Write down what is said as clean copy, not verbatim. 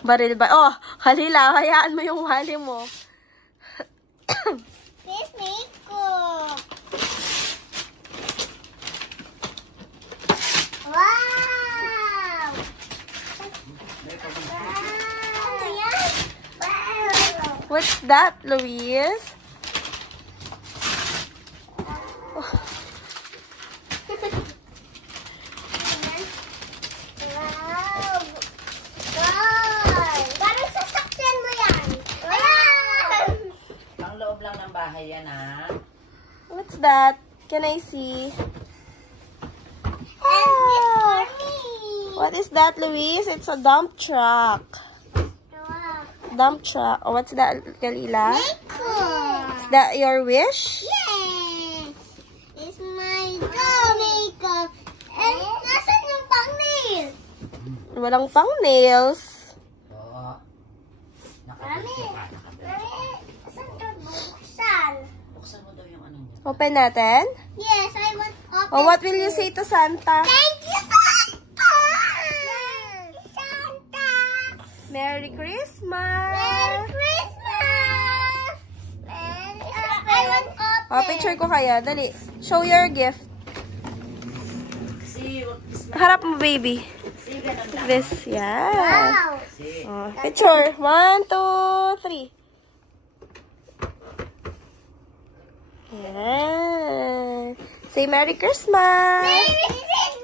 Baril ba? Oh, halila. Hayaan mo yung hali mo. Please makeup. Wow! Ano yan? Wow! What's that, Luis? Wow! Wow! Parang sasakyan mo yan. Wow! Ang loob lang ng bahay yan, ha? What's that? Can I see? And this for Ah, me. what is that, Luis? It's a dump truck. Wow. Dump truck. Oh, what's that, Kalila? Makeup. Is that your wish? Yes! It's my makeup. And nasan yung pang-nail? Walang pang nails. Oo. Mami, Nakabidyo ka, nakabidyo. Mami, saan ito buksan? Buksan mo daw yung ano niya. Open natin. Yes, I want open. Oh, what will you say to Santa? Thank you, Santa! Santa! Merry Christmas! Merry Christmas! I want open. Oh, picture ko kaya. Dali. Show your gift. See, Harap mo, baby. see, ganun lang. This. Yeah. Wow! See. Oh, picture. 1, 2, 3. Yeah. Say Merry Christmas! Merry Christmas!